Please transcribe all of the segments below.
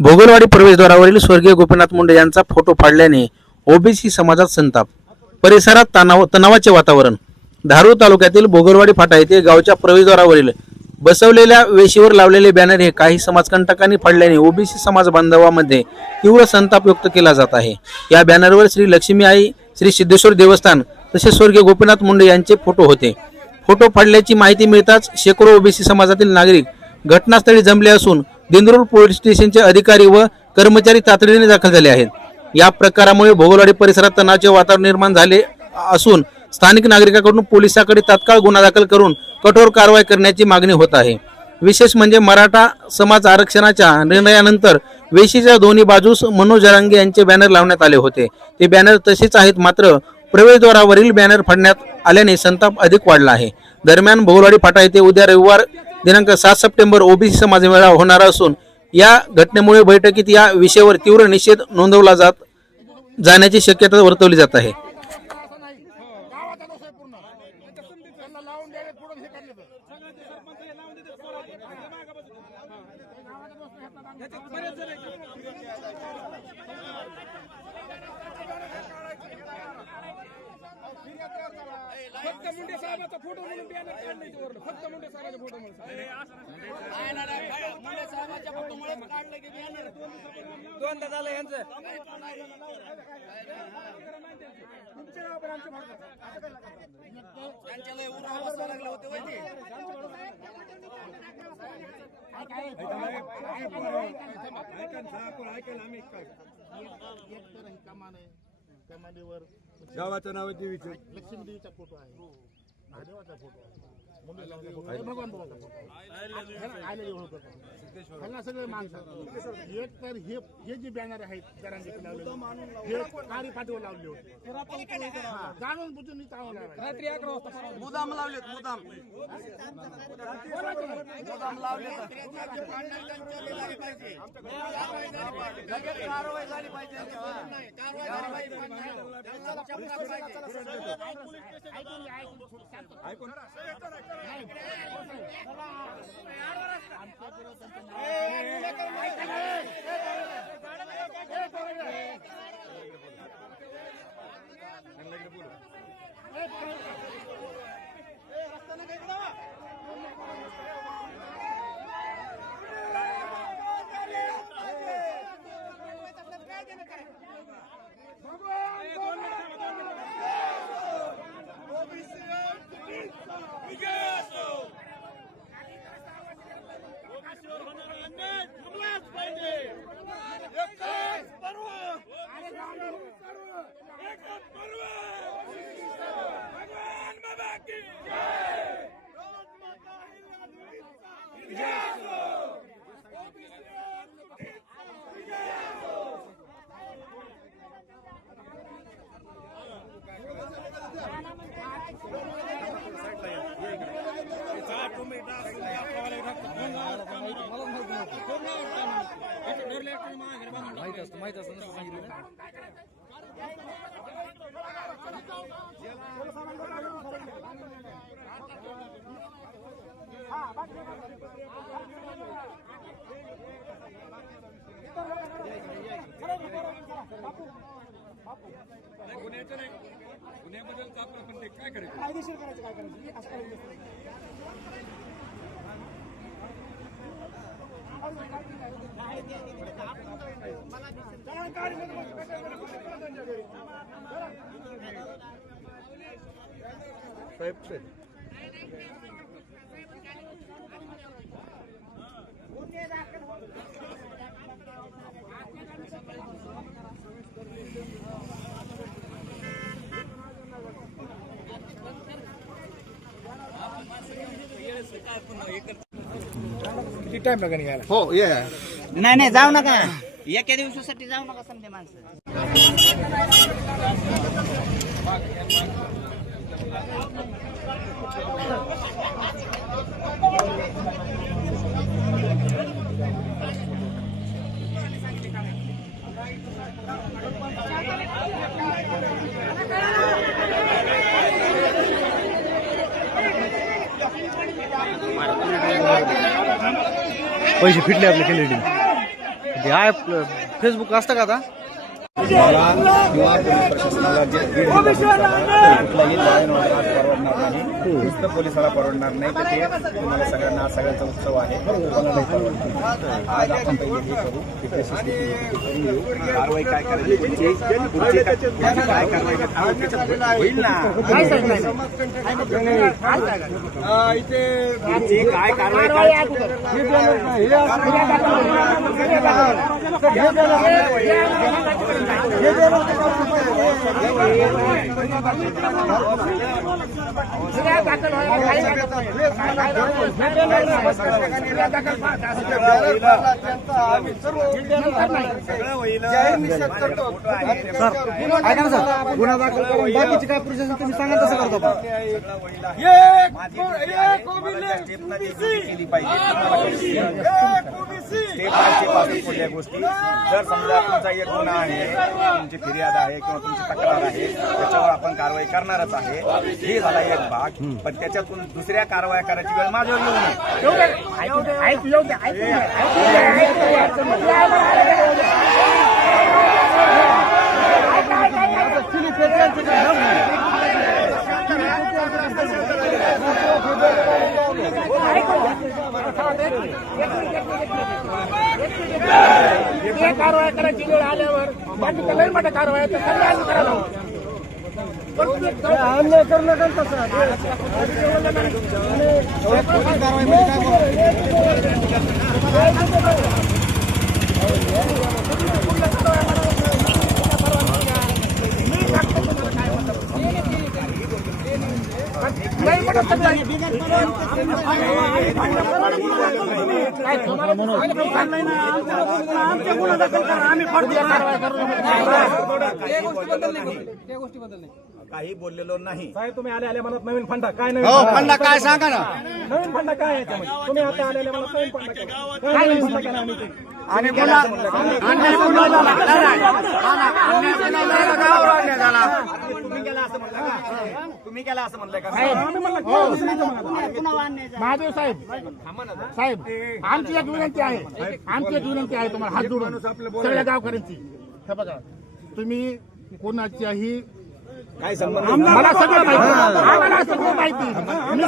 भोगलवाडी प्रवेशद्वारावरील स्वर्गीय गोपीनाथ मुंडे यांचा photo फाडल्याने OBC समाजात संताप, परिसरात तणावाचे वातावरण। धारूर तालुक्यातील भोगलवाडी फाटा येथे गावच्या प्रवेशद्वारावरील बसवलेल्या वेशीवर लावलेले बॅनर हे काही समाजकंटकांनी फाडल्याने ओबीसी समाज बांधवांमध्ये तीव्र संताप व्यक्त केला जात आहे। या बॅनरवर श्री लक्ष्मी आई, श्री सिद्धेश्वर देवस्थान तसेच स्वर्गीय गोपीनाथ मुंडे यांचे फोटो होते। फोटो फाडल्याची माहिती मिळताच शेकडो ओबीसी समाजातील नागरिक घटनास्थळी जमले असून दिंडोरी पोलीस स्टेशनचे अधिकारी व कर्मचारी तातडीने दाखल झाले आहेत। या प्रकारामुळे भोगलवाडी परिसरात तणावाचे वातावरण निर्माण झाले असून स्थानिक नागरिकांकडून पोलिसांकडे तात्काळ गुन्हा दाखल करून कठोर कारवाई करण्याची मागणी होत आहे। विशेष म्हणजे मराठा समाज आरक्षणाच्या निर्णयानंतर वेशीच्या दोन्ही बाजूस मनोज जरांगे यांचे बॅनर लावण्यात आले होते। ते बॅनर तसेच आहेत, मात्र प्रवेशद्वारावरील बॅनर फाडण्यात आल्याने संताप अधिक वाढला आहे। दरम्यान भोगलवाडी फाटा येथे उद्या रविवार दिनांक 7 सप्टेंबर ओबीसी समाज मेळावा होणार असून या घटनेमुळे बैठकीत या विषयावर तीव्र निषेध नोंदवला जाण्याची शक्यता वर्तवली जात आहे। फक्त मुंडे साहेबाचा फोटो म्हणून बॅनर काढले वरनं, फक्त मुंडे साहेबाचा फोटो म्हणून मुंडे साहेबाच्या फोटोमुळे काढले की बॅनर दोनदा झालं यांचं। त्यांच्याला उरा बसवा लागले होते वैती गावाचं नाव देवीचं लक्ष्मी देवीचा फोटो आहे, महादेवाचा फोटो आहे, भगवान बाबाचा फोटो आहे, सगळे माणसं। एक तर हे जे बॅनर आहेत जरांगे लावले, कारी पाठीवर लावले होते, जाणून बुजून रात्री 11 वाजता मुदाम लावलेत, मुदाम लावले। कारवाई झाली पाहिजे। माहित असतं नसतं सांगितलं ना। गुन्ह्याचं नाही, गुन्ह्याबद्दल आपण ते काय करायचं, कायदेशीर करायचं, काय करायचं असं करायचं। किती टाइम लागेल यायला? हो ये नाही जाऊ नका, एका दिवसासाठी जाऊ नका समजे माणसं। पैसे फिटले आपले कॅन्डिडेट। कशासाठी आहे फेसबुक असतं का आता? मला किंवा पोलीस प्रशासनाला जे दीड कुठलाही लाईन वगैरे परवडणार नाही. नुसतं पोलिसाला परवडणार नाही तर ते तुम्हाला सगळ्यांना आज सगळ्यांचा उत्सव आहे. कोणालाही परवडणार नाही. आज आपण पहिले हे करू, तिथे कारवाई काय करायची, पुढची काय कारवाई होईल ना, इथे काय कारवाई गुन्हा दाखल करून बाकीची काय प्रोसेस तुम्ही सांगा तसं करतो का? गोष्टी जर समजा तुमचा एक गुन्हा आहे, तुमची फिर्याद आहे किंवा तुमची तक्रार आहे, त्याच्यावर आपण कारवाई करणारच आहे. हे झाला एक भाग. पण त्याच्यातून दुसऱ्या कारवाया करायची वेळ माझ्यावर येऊ कारवाया करायची वेळ आल्यावर बाकी लई मोठ्या कारवाया करायला काही बोललेलो नाही. तुम्ही आले मला नवीन फंडा काय नवीन हो फंडा काय सांगा ना. नवीन फंडा काय आहे याच्यामध्ये? तुम्ही आता आलेले मला नवीन फंडा काय नवीन फंडा केला आम्ही ते? आणि पुन्हा तुम्ही केला असं म्हणलं का? महादेव साहेब आमची एक विनंती आहे तुम्हाला हात जोडून सगळ्या गावकऱ्यांची. हे बघा, तुम्ही कोणाच्याही काय संबंध मला सगळं माहिती, आम्हाला सगळं माहिती.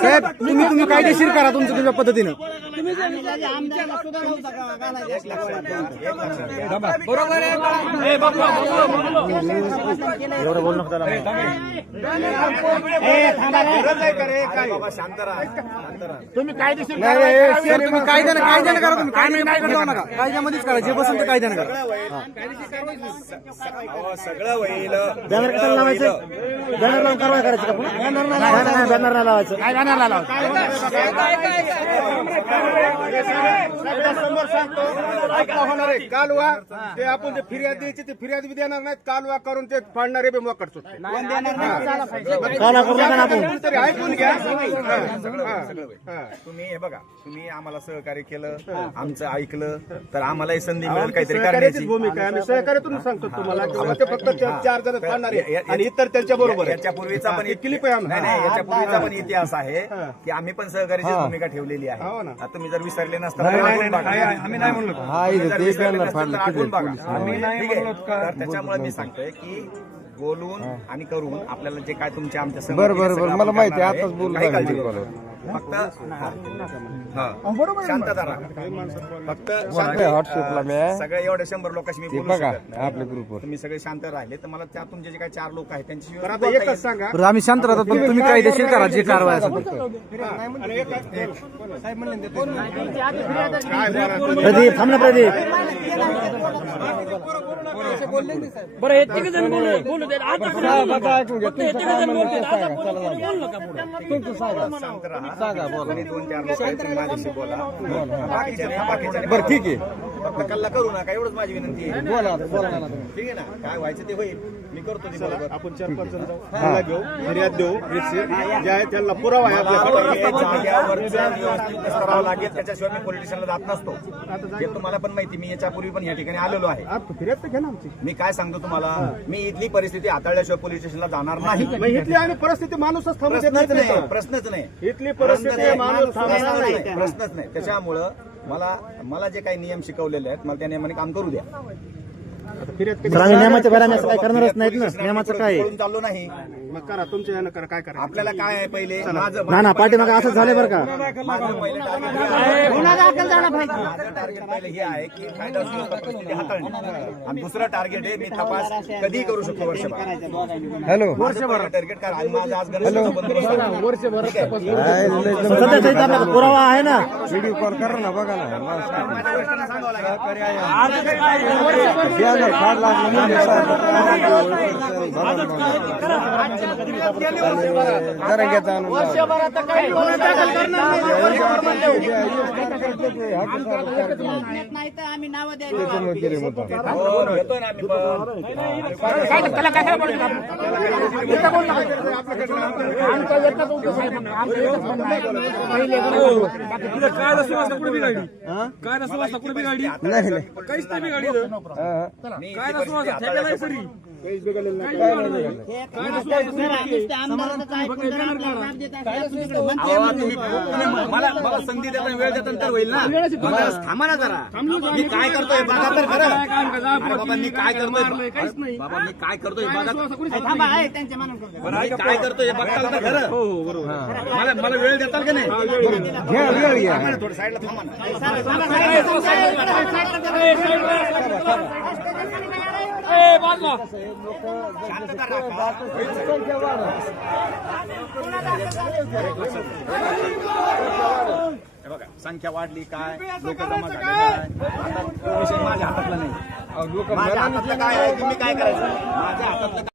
साहेब तुम्ही कायदेशीर करा तुमच्या तुमच्या पद्धतीनं. एवढं बोलणं होतं शांत राहा. तुम्ही कायदेशीर तुम्ही कायद्यानं करा. तुम्ही कायद्याने जाऊ नका. कायद्यामध्येच करा. जे बसेल ते कायद्यानं करा. सगळं होईल. बॅनर कशाला लावायचं? बॅनर लावून कारवाई करायची का पुन्हा? बॅनर नाही लावायचं. काय जाणार लावतो होणार आहे कालवा. ते आपण जे फिर्याद द्यायची ते फिर्याद बी देणार नाहीत. कालवा करून ते फाडणारे बी मोकट सुटते. काला करू नका ना आपण. तरी ऐकून घ्या. तुम्ही हे बघा, तुम्ही आम्हाला सहकार्य केलं, आमचं ऐकलं तर आम्हालाही संधी मिळेल काहीतरी सहकार्याचीच करण्याची. भूमिका आहे. आम्ही सहकार्यातून सांगतो तुम्हाला किंवा ते फक्त 4 जण फाडणारे आणि इतर त्यांच्या बरोबर आहे. याच्यापूर्वीचा पण क्लिप आहे आम्हाला. नाही, याच्यापूर्वीचा पण इतिहास आहे की आम्ही पण सहकार्याची भूमिका ठेवलेली आहे. हो ना. आता तुम्ही जर विसरले नसता तर आठवून बघा. आम्ही नाही म्हणलो. तुम्ही जर विसरले नसता तर आठवून बघा. ठीक आहे? तर त्याच्यामुळे मी सांगतोय की बोलून आणि करून आपल्याला जे काय तुमच्या आमच्या संगतीने सगळं आपण करणार आहे. काही काळजी करू नका. फक्त शांतता राहा. फक्त सगळे एवढे 100 लोकांशी मी बोलू शकत नाही. आपल्या ग्रुपवर तुम्ही सगळे शांत राहिले तर मला त्या तुमचे जे काही 4 लोक आहेत त्यांची तर आता एकच सांगा. आम्ही शांत राहतो. पण तुम्ही कायदेशीर करा जे कारवाई असेल. प्रदीप थांब ना प्रदीप. बरं हे तिघ जण बोलू दे. आता फक्त हे तिघ जण बोलतात. आता बोलू नका पुढे. शांत राहा. आणि 2-4 लोक आहेत तुम्ही माझ्याशी बोला. बाकीच्या बरं ठीक आहे. फक्त कल्ला करू नका एवढंच माझी विनंती आहे. बोला ना. ठीक आहे ना? काय व्हायचं ते होईल. मी करतो ते बरोबर. आपण 4-5 जण जाऊ. त्याला घेऊ, फिर्याद देऊ. जे आहे त्यांना पुरावा आहे आपल्याकडे. जाग्यावरचं व्यवस्थित करावं लागेल. त्याच्याशिवाय मी पोलीस स्टेशनला जात नसतो. हे तुम्हाला पण माहिती. मी याच्यापूर्वी पण या ठिकाणी आलेलो आहे. फिर्याद तर घ्या ना आमची. मी काय सांगतो तुम्हाला, मी इथली परिस्थिती हाताळल्याशिवाय पोलीस स्टेशनला जाणार नाही. मग इथली आणि परिस्थिती माणूसच थांबू देत प्रश्नच नाही. नाही. प्रश्नच नाही. इथली परिस्थिती माणूस थांबणार नाही. प्रश्नच नाही. त्याच्यामुळं मला जे काही नियम शिकवलेले आहेत मला त्या नियमाने काम करू द्या. नियमाच्या बाहेर असं काय करणारच नाहीत ना. नियमाचं काय पळून चाललो नाही. मग करा तुमच्या यानं करा, काय करा. आपल्याला काय आहे पहिले ना ना पाठीमागे असं झालं बरं का. माझं पहिलं टार्गेट पहिले हे आहे की कायदा सुव्यवस्था परिस्थिती हाताळणे आणि दुसरं टार्गेट आहे मी तपास कधी करू शकतो वर्षभर. वर्षभर टार्गेट करा आणि माझा आज गणेशाचा बंदोबस्त सध्या त्याचा आपल्याला पुरावा आहे ना. व्हिडिओ कॉल करा ना, बघा ना. माझ्या गोष्टींना सांगावं लागेल. नाही तर आम्ही नावं द्यायचं. घेतोय ना आम्ही पण. त्याला काय बोलतो इथं बोल नका. आमचा एकच उद्देश आहे फक्त. आमचं एकच म्हणणं आहे. पहिले इथं काय सुवासना कुठे बिघडली? काय सुवासना कुठे बिघडली? काहीच नाही बिघडली इथं. काय सुवासना ठेका नाही सरी. हे नुसतं आमदाराचं काय पण जरा आपल्याला लाभ देत असतात. दुसरीकडे म्हणते अहो, तुम्ही मला संधी देता वेळ देता तर होईल ना. मला थांबा ना जरा. मी काय करतोय बघा तर खरं. अरे बाबा मी काय करतोय बाबा मी काय करतोय बघा. थांबा आहे त्यांच्या मनात. बरं, मी काय करतोय हे बघताल तर खरं. हो बरोबर. मला वेळ देताल का नाही. थांबा ना, थोडं साईडला थांबा ना. ए, बाजूला. शांतता राखा. हे बघा संख्या वाढली काय लोक जमा झाले काय आता तो विषय माझ्या हातातला नाही. माझ्या हातातलं काय आहे की मी काय करायचं माझ्या हातातलं